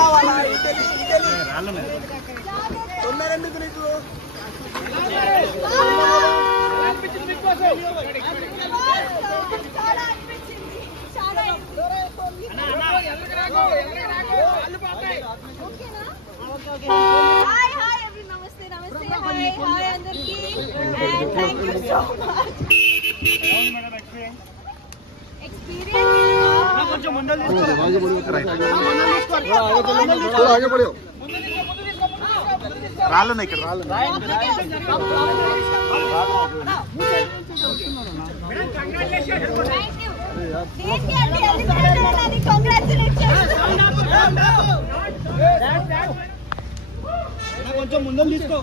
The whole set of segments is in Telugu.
కావాలా తొందరెందుకు నీకు రాళ్ళు ఇక్కడ రాళ్ళు కొంచెం ముందు తీసుకో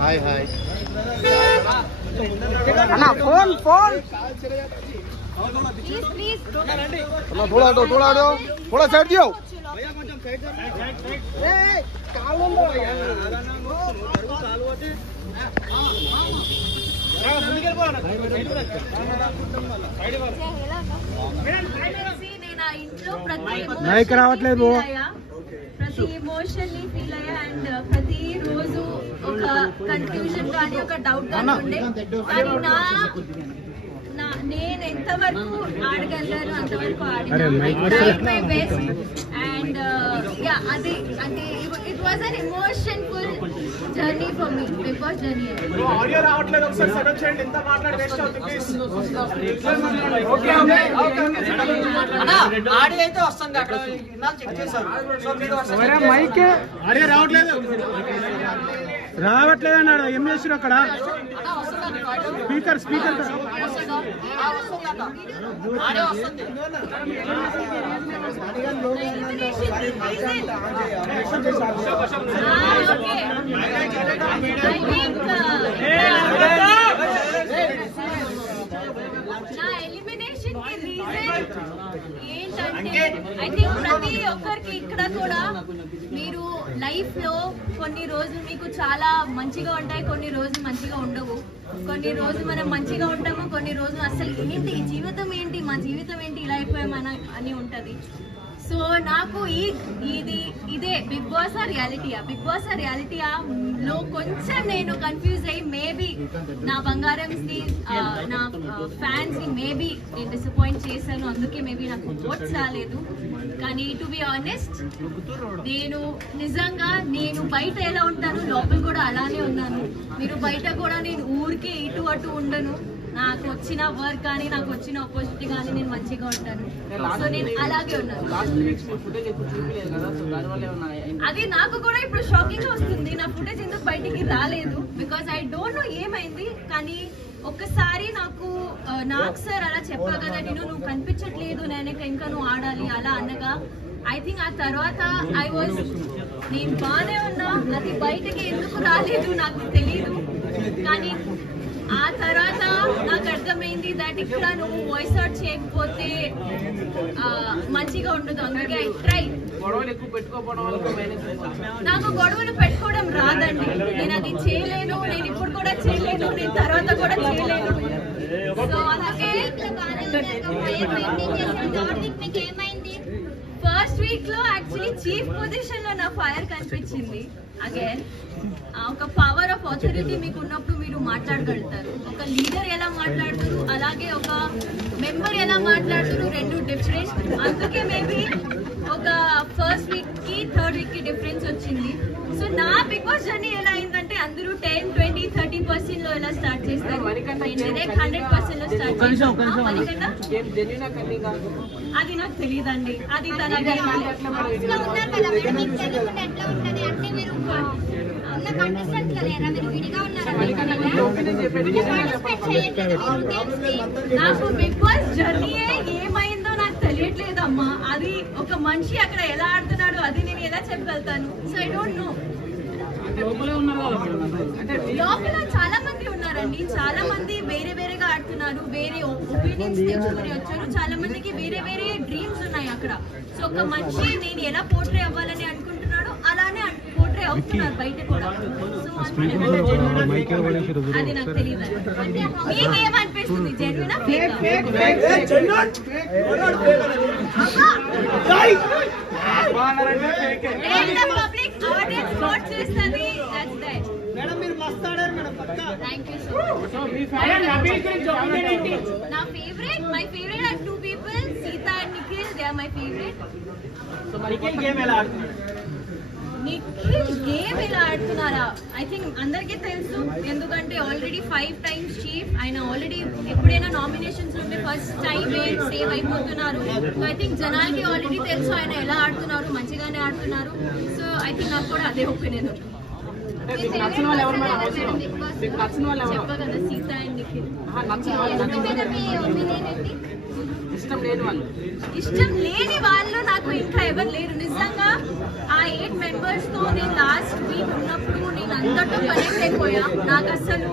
హాయ్ హాయ్ అన్నా ఫోన్ ఫోన్ थोड़ा हटो थोड़ा साइड दियो రావట్లేదు ప్రతి ఎమోషన్ని ఫీల్ అయ్యా అండ్ ప్రతి రోజు ఒక కన్ఫ్యూజన్ కానీ ఒక డౌట్ కానీ ఉండే కానీ నేను ఎంతవరకు ఆడగలను అంతవరకు ఆడినా మై బెస్ట్ అండ్ యా అది అంటే it was an emotionful journey for me Bigg Boss journey. Audio రావట్లేదు ఒకసారి సెటప్ చేయండి ఎంత మాట్లాడి వేస్ట్ అవుతుంది ప్లీజ్ ఓకే ఆడియో అయితే వస్తుంది అక్కడ ఇన్నాళ్ళు చెక్ చేశారు సో మీరు మైక్ ఆడియో రావట్లేదు అన్నాడు ఏం చేసిరు అక్కడ స్పీకర్ స్పీకర్ నా ఎలిమినేషన్ కి రీజన్ ఏంటంటే ఐ థింక్ ప్రతి ఒక్కరికి ఇక్కడ కూడా మీరు లైఫ్ లో కొన్ని రోజులు మీకు చాలా మంచిగా ఉంటాయి, కొన్ని రోజులు మంచిగా ఉండవు. కొన్ని రోజులు మనం మంచిగా ఉంటాము, కొన్ని రోజులు అసలు ఏంటి జీవితం ఏంటి మా జీవితం ఏంటి ఇలా అయిపోయామని అని ఉంటది. సో నాకు ఇదే బిగ్ బాస్ రియాలిటీయా లో కొంచెం నేను కన్ఫ్యూజ్ అయ్యి మేబీ నా బంగారంస్ ని నా ఫ్యాన్స్ ని మేబీ నేను డిసప్పాయింట్ చేశాను, అందుకే మేబీ నాకు ఓట్స్ రాలేదు. కానీ టు బి ఆనెస్ట్ నేను నిజంగా నేను బయట ఎలా ఉంటాను లోపల కూడా అలానే ఉన్నాను. మీరు బయట కూడా నేను ఊరికే ఇటు అటు ఉండను, నాకు వచ్చిన వర్క్ కానీ నాకు వచ్చిన ఆపర్చునిటీ కానీ నేను మంచిగా ఉంటాను. సో నేను అలాగే ఉన్నాను. అది నాకు కూడా ఇప్పుడు షాకింగ్ వస్తుంది, నా ఫుటేజ్ ఎందుకు బయటికి రాలేదు బికాస్ ఐ డోంట్ నో ఏమైంది. కానీ ఒక్కసారి నాకు సార్ అలా చెప్పా కదా నువ్వు కనిపించట్లేదు నేను ఇంకా నువ్వు ఆడాలి అలా అనగా ఐ థింక్ ఆ తర్వాత నేను బాగానే ఉన్నా, అది బయటకి ఎందుకు రాలేదు నాకు తెలీదు. కానీ ఆ తర్వాత నాకు అర్థమైంది దట్ ఇక్కడ నువ్వు వాయిస్ అవుట్ చేయకపోతే మంచిగా ఉండదు, అందుకే ఐ ట్రై. నాకు గొడవలు పెట్టుకోవడం రాదండి, నేను అది చేయలేను, నేను ఇప్పుడు కూడా చేయలేను, నేను తర్వాత కూడా చేయలేను. సో అందుకే ఫస్ట్ వీక్ లో యాక్చువల్లీ చీఫ్ పొజిషన్ లో నా ఫైర్ కనిపించింది. అగైన్ ఒక పవర్ ఆఫ్ అథారిటీ మీకు ఉన్నప్పుడు మీరు మాట్లాడగలుగుతారు. ఒక లీడర్ ఎలా మాట్లాడతారు అలాగే ఒక మెంబర్ ఎలా మాట్లాడతారు, రెండు డిఫరెంట్. అందుకే మేబీ ఒక ఫస్ట్ వీక్ కి థర్డ్ వీక్ కి డిఫరెన్స్ వచ్చింది. సో నా బిగ్ బాస్ జర్నీ ఎలా అయిందంటే అందరూ 10, 20, 30% లో ఎలా స్టార్ట్ చేస్తారు, 100% లో స్టార్ట్ చేస్తాను. అది నాకు తెలియదండి, అది తన నాకు బిగ్ బాస్ జర్నీ ఏమైందో నాకు తెలియట్లేదమ్మా. అది ఒక మనిషి అక్కడ ఎలా ఆడుతున్నాడు అది నేను ఎలా చెప్పగలుగుతాను. So I don't know. లోపల చాలా మంది ఉన్నారండి, చాలా మంది వేరే వేరేగా ఆడుతున్నారు, వేరే ఒపీనియన్స్ తెచ్చుకొని వచ్చారు, చాలా మందికి వేరే వేరే డ్రీమ్స్ ఉన్నాయి అక్కడ. సో ఒక మనిషి నేను ఎలా పోర్ట్రే అవ్వాలని అనుకుంటున్నాడు అలానే పోర్ట్రే అవుతున్నారు బయట కూడా. సో అది నాకు తెలియదు. మీకేమనిపిస్తుంది, జెన్యునా? పబ్లిక్ ఆడియన్స్ వాచ్ చేస్తుంది. That's that. మేడం మీరు మస్త్ ఆడారు మేడం పక్కా. Thank you so much. నా favourite my favourite are 2 people, Sita and Nikhil. They are my favourite. So మరి నిఖిల్ గేమ్ ఎలా ఆడుతున్నాడు? నిఖిల్ గేమ్ ఎలా ఆడుతున్నారా? ఐ థింక్ అందరికీ తెలుసు, ఎందుకంటే ఆల్రెడీ 5 times చీఫ్. ఆయన ఆల్రెడీ ఎప్పుడైనా నామినేషన్స్ ఉంటే ఫస్ట్ టైం సేవ్ అయిపోతున్నారు. సో ఐ థింక్ జనాలకి ఆల్రెడీ తెలుసు ఆయన ఎలా ఆడుతున్నారు, మంచిగానే ఆడుతున్నారు. సో ఐ థింక్ నాకు కూడా అదే ఒపీనియన్. చెప్పా కదా, సీత అండ్ నిఖిల్. ఇష్టం లేని వాళ్ళు నాకు ఇంకా ఎవరు లేరు నిజంగా. ఆ 8 members తో నేను లాస్ట్ వీక్ ఉన్నప్పుడు నేను అందరితో కనెక్ట్ అయిపోయా. నాకు అసలు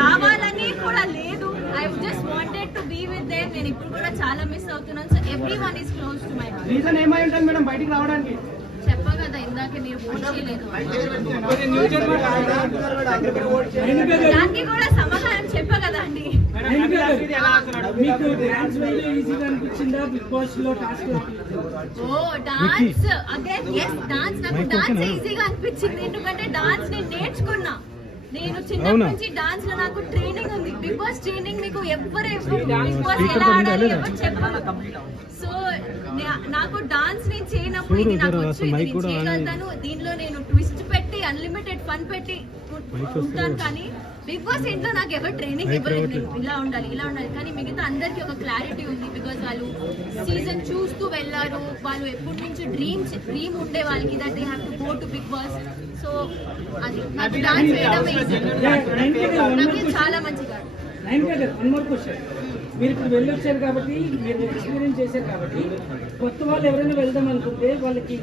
రావాలని కూడా లేదు. I just wanted to be with them. నేను ఇప్పుడు కూడా చాలా మిస్ అవుతున్నాను. So everyone is close to my heart. Reason ఏమై ఉంటుంది మేడం బయటికి రావడానికి? చెప్పా కదా ఇందాక, మీరు ఓట్ చేయలేదు. దానికి కూడా సమాధానం చెప్పా కదా అండి. Oh dance again. Yes, dance. నాకు డాన్స్ ఈజీగా అనిపించింది, ఎందుకంటే డాన్స్ నేను నేర్చుకున్నా. నేను చిన్నప్పటి నుంచి డాన్స్ లో నాకు ట్రైనింగ్ ఉంది. బిగ్ బాస్ ట్రైనింగ్ మీకు ఎవరు బిగ్ బాస్ ఎలా ఆడాలి ఎవరు చెప్పాలి. సో నాకు డాన్స్ నేను చేయనప్పుడు ఇది నాకు వచ్చు, ఇది నేను చేయగలుగుతాను. దీనిలో నేను ట్విస్ట్ పెట్టి అన్లిమిటెడ్ ఫన్ పెట్టి ఉంటాను. కానీ బిగ్ బాస్ ఇంట్లో నాకు ఎవరు ట్రైనింగ్ ఇవ్వలేదు. నేను ఇలా ఉండాలి ఇలా ఉండాలి. కానీ మిగతా అందరికీ ఒక క్లారిటీ ఉంది. బికాజ్ వాళ్ళు సీజన్ చూస్తూ వెళ్ళారు. వాళ్ళు ఎప్పటి నుంచి డ్రీమ్ ఉండే వాళ్ళకి that they have to go to Bigg Boss. So అది నాకు డాన్స్ వేయడం నాకు చాలా మంచిగా. మీరు ఇప్పుడు వెళ్ళొచ్చారు కాబట్టి, మీరు ఎక్స్పీరియన్స్ చేశారు కాబట్టి, కొత్త వాళ్ళు ఎవరైనా వెళ్దాం అనుకుంటే వాళ్ళకి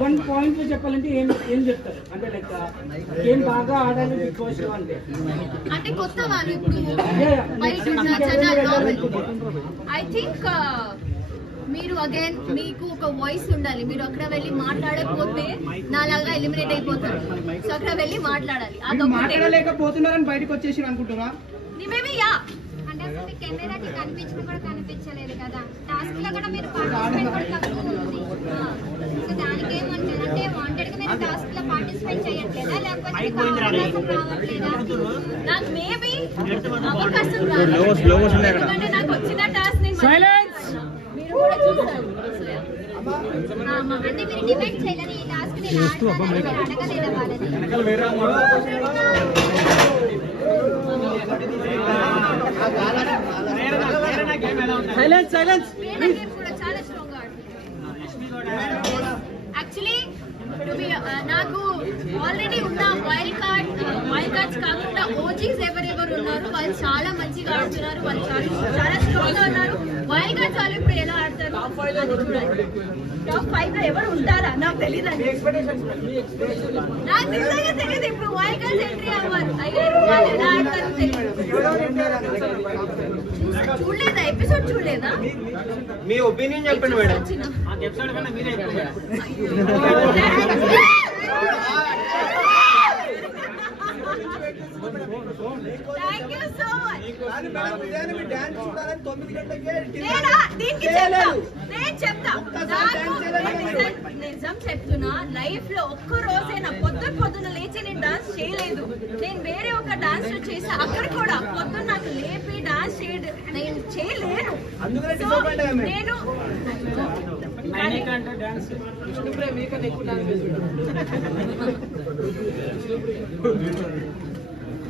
1 point లో చెప్పాలంటే ఏం చెప్తారు? అంటే లైక్ ఏం బాగా ఆడాలి బిగ్ బాస్ లో అంటే కొత్త వాళ్ళు ఇప్పుడు ఐ థింక్ మీరు అగైన్ మీకు ఒక వాయిస్ ఉండాలి. మీరు అక్కడ వెళ్ళి మాట్లాడకపోతే నాలాగా ఎలిమినేట్ అయిపోతారు. సో అక్కడ వెళ్ళి మాట్లాడాలి. మాట్లాడలేకపోతున్నారని బయటకు వచ్చేసి అనుకుంటున్నా మేబీ. యా, అంటే కెమెరాకి కనిపించిన కూడా కనిపించలేదు కదా. టాస్క్ లో కూడా మీరు పార్టిసిపేట్ కూడా తక్కువ ఉంది. సో దానికి ఏమంటారు అంటే వాంటెడ్ గా మీరు టాస్క్ లో పార్టిసిపేట్ చేయట్లేదా, లేకపోతే రావట్లేదా? నాకు మేబీ అవకాశం రాలేదు. ఎందుకంటే నాకు వచ్చిన టాస్క్ నేను మీరు కూడా చూస్తారు. అంటే మీరు డిబేట్ చేయాలని ఈ టాస్క్ నేను అడగలేదా వాళ్ళని? చాలా స్ట్రాంగ్ యాక్చువల్లీ. నాకు ఆల్రెడీ ఉన్న వైల్డ్ కార్డ్స్ కాకుండా ఓజీస్ ఎవరెవరు ఉన్నారు వాళ్ళు చాలా మంచిగా ఆడుతున్నారు. వాళ్ళు చాలా స్ట్రాంగ్ గా ఉన్నారు. వైల్డ్ కార్డ్స్ వాళ్ళు ఇప్పుడు ఎలా ఆడతారు చూడండి. టాప్ 5 లో ఎవరు ఉంటారా నాకు తెలియదు. నాకు నిజంగా తెలియదు. ఇప్పుడు వైల్డ్ కార్డ్స్ ఎంట్రీ అవ్వాలి. వాళ్ళు ఎలా ఆడతారో తెలియదు. చూడలేదా ఎపిసోడ్? చూడలేదా? మీ ఒపీనియన్ చెప్పండి madam. Thank you so much. నేను చెప్తా నిజం చెప్తున్నా. లైఫ్ లో ఒక్క రోజైనా పొద్దున లేచి నేను డాన్స్ చేయలేదు. నేను వేరే ఒక డాన్స్ చేసా. అక్కడ కూడా పొద్దున్న నాకు లేపి డాన్స్ నేను చేయలేను. నేను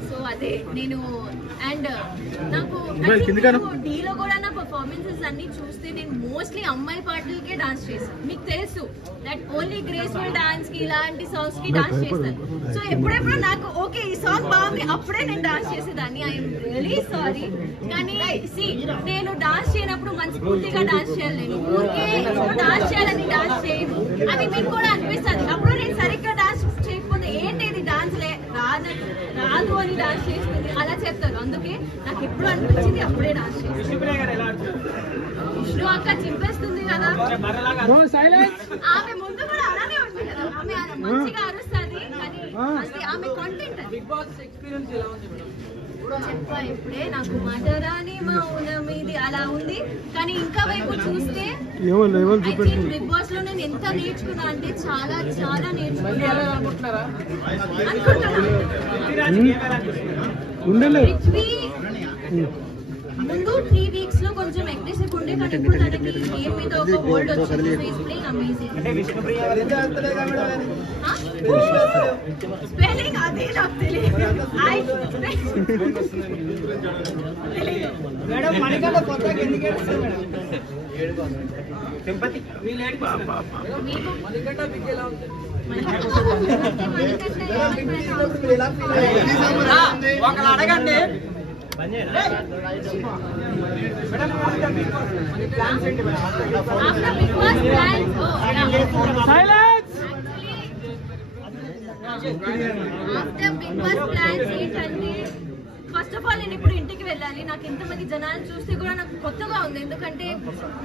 సో అదే నేను అండ్ నాకు డీలో కూడా నా పర్ఫార్మెన్సెస్ అన్ని చూస్తే నేను మోస్ట్లీ అమ్మాయి పాటలకే డాన్స్ చేస్తాను. మీకు తెలుసు దట్ ఓన్లీ గ్రేస్ఫుల్ డాన్స్ కి ఇలాంటి సాంగ్స్ కి డాన్స్ చేస్తాను. సో ఎప్పుడెప్పుడు నాకు ఓకే ఈ సాంగ్ బాగుంది అప్పుడే నేను డాన్స్ చేసేదాన్ని. I'm really sorry. కానీ నేను డాన్స్ చేయనప్పుడు మనస్ఫూర్తిగా డాన్స్ చేయాలి. నేను ఊరికే డాన్స్ చేయాలని డాన్స్ చేయను. అది మీకు కూడా అనిపిస్తుంది. అప్పుడు నేను సరిగ్గా డాన్స్ చేయకపోతే ఏంటి ఇది డాన్స్ రాదు అని డాన్స్ చేస్తుంది అలా చెప్తారు. అందుకే నాకు ఎప్పుడు అనిపించింది అప్పుడే డాన్స్ చేస్తాను. విష్ణు అక్క చింపేస్తుంది కదా. ఆమె ముందు కూడా అలానే ఉంది కదా. ఆమె మంచిగా అరుస్తుంది. కానీ ఆమె కాంటెంట్ చెప్పా ఇప్పుడే, నాకు మధురాని మౌనం ఇది అలా ఉంది. కానీ ఇంకా వైపు చూస్తే ఐ థింక్ బిగ్ బాస్ లో నేను ఎంత నేర్చుకున్నా అంటే చాలా చాలా నేర్చుకున్నా అనుకుంటున్నా. ముందు 3 weeks లో కొంచెం అగ్రెసివ్ ఉండే, కానీ ఇప్పుడు తనకి గేమ్ మీద ఒక హోల్డ్ వచ్చింది. Is playing amazing. స్పెల్లింగ్ అదే నాకు తెలియదు. మేడం మణికంఠ కొత్తగా ఎందుకు ఏడుస్తారు మేడం? సింపతి మణికంఠ మీకు ఎలా ఉంది? ఒకళ్ళు అడగండి. ఫస్ట్ ఆఫ్ ఆల్ నేను ఇప్పుడు ఇంటికి వెళ్ళాలి. నాకు ఇంతమంది జనాలు చూస్తే కూడా నాకు కొత్తగా ఉంది, ఎందుకంటే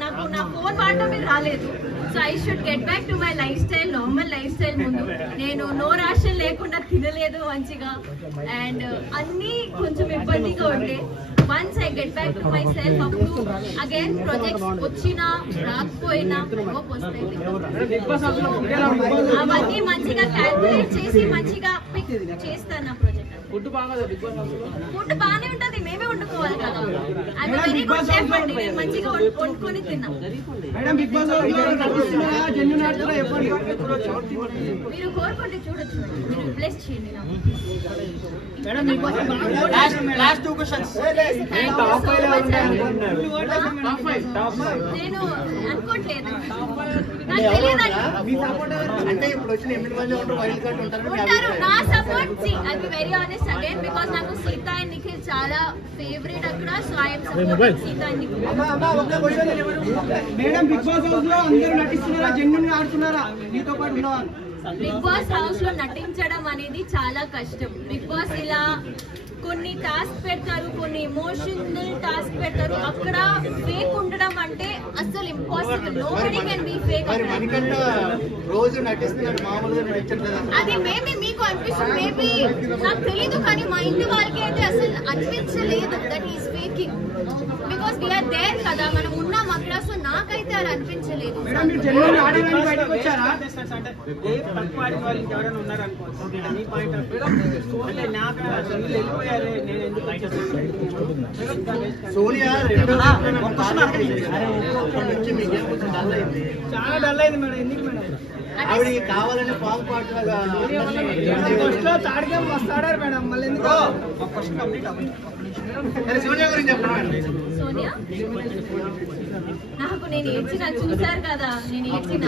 నాకు నా ఫోన్ వాడటమే రాలేదు. So I should get back to my life style, normal life style. ముందు నేను నో రేషన్ లేకుండా తినలేదు మంచిగా, అండ్ అన్నీ కొంచెం ఇబ్బందిగా ఉండే. Once I get back to my self, అప్పుడు అగైన్ ప్రాజెక్ట్స్ వచ్చినా రాకపోయినా అవన్నీ మంచిగా క్యాల్కులేట్ చేసి మంచిగా పిక్ చేస్తాను నా ప్రాజెక్ట్. ఫుడ్ బాగానే ఉంటది, మేమే వండుకోవాలి కదా. ఐఎమ్ వెరీ గుడ్ షెఫ్ అండి, నేను మంచిగా వండుకొని తిన్నా. మీరు కోరుకుంటే చూడొచ్చు, మీరు బ్లెస్ చేయండి. నేను అనుకోవట్లేదు, నాకు తెలియదు. నా support I be very honest again, because నాకు సీత అండ్ నిఖిల్ చాలా ఫేవరెట్ అక్కడ. So I'm supporting Sita and Nikhil. Madam Bigg Boss house లో అందరూ నటిస్తున్నారా, జెన్యూన్ గా ఆడుతున్నారా? మీతో పాటు ఉన్నవాళ్ళు బిగ్ బాస్ హౌస్ లో నటించడం అనేది చాలా కష్టం. బిగ్ బాస్ ఇలా కొన్ని టాస్క్ పెడతారు, కొన్ని ఎమోషనల్ టాస్క్ పెడతారు. అక్కడ ఫేక్ ఉండడం అంటే అసలు impossible. Nobody can be fake. అది మేబీ మీకు అనిపిస్తుంది, మేబీ నాకు తెలీదు, కానీ మా ఇంటి వాళ్ళకి అయితే అసలు అనిపించలేదు that is faking. Because we are there కదా, మనం ఉన్నాం అక్కడ. సో నాకైతే అలా అనిపించలేదు. సోనియా చాలా డల్ అయింది మేడం. ఎందుకు మేడం? ఆవిడ కావాలని పాల్పాటుగా తాడిగా వస్తాడారు మేడం. మళ్ళీ ఎందుకు? సోనియా గురించి చెప్పండి. సోనియా నాకు నేను ఏడ్చిన చూసారు కదా, నేను ఏడ్చిన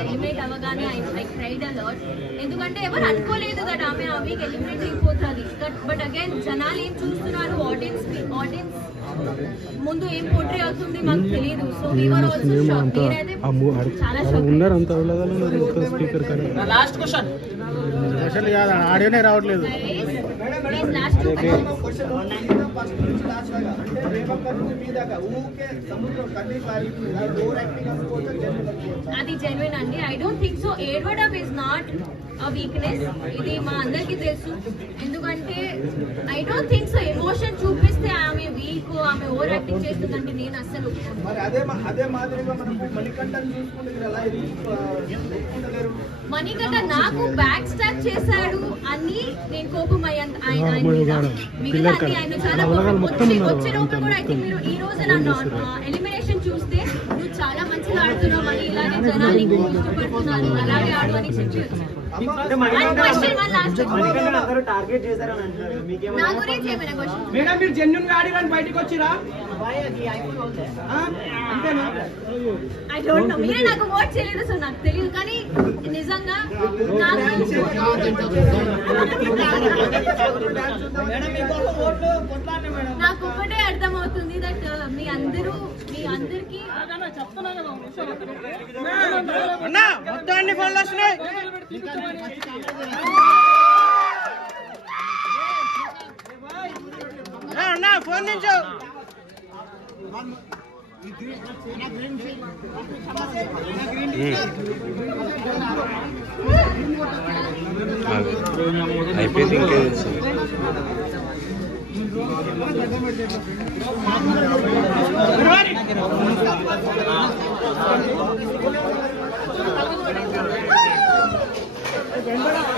ఎలిమినేట్ అవ్వగానే ఐ క్రైడ్ అ లాట్. ఎందుకంటే ఎవరు అనుకోలేదు కదా ఆమె ఆ వీక్ ఎలిమినేట్ అయిపోతుంది. బట్ అగైన్ జనాలు ఏం చూస్తున్నారు, ఆడియన్స్ ముందు ఏం పోట్రే అవుతుంది మాకు తెలియదు. So we are also shock. నేనైతే చాలా షాక్. లాస్ట్ క్వశ్చన్ ఆడియోనే రావట్లేదు. అది జెన్యున్ అండి. I don't think so. ఏడవడం ఇస్ నాట్ అ వీక్నెస్, ఇది మా అందరికి తెలుసు. ఎందుకంటే I don't think so emotion చూపిస్తే ఆమె వీక్, ఆమె ఓవర్ యాక్టింగ్ చేస్తుందంటే నేను అస్సలు. మణికంఠ నాకు బ్యాక్ స్టాప్ చేశాడు అని నేను కోపం అయ్యాను ఆయన మీద. మిగతా ఆయన చాలా వచ్చే లోపల కూడా అయితే మీరు ఈ రోజు నన్ను ఎలిమినేషన్ చూస్తే నువ్వు చాలా మంచిగా ఆడుతున్నావు అని, ఇలాగే జనాలు ఇష్టపడుతున్నారు, అలాగే ఆడు అని చెప్పి నా గురించి ఏమైనా క్వశ్చన్? మేడం మీరు జెన్యూన్ గా ఆడి బయటకు వచ్చిరా? I don't know. మీరే నాకు ఓట్ చేయలేదు, సో నాకు తెలియదు. కానీ నిజంగా నాకు ఒకటే అర్థమవుతుంది దట్ మీ అందరికి మొత్తం అన్ని ఫోన్లు వస్తున్నాయి. ఫోన్ నుంచి అయిపోయింది. వెంటనే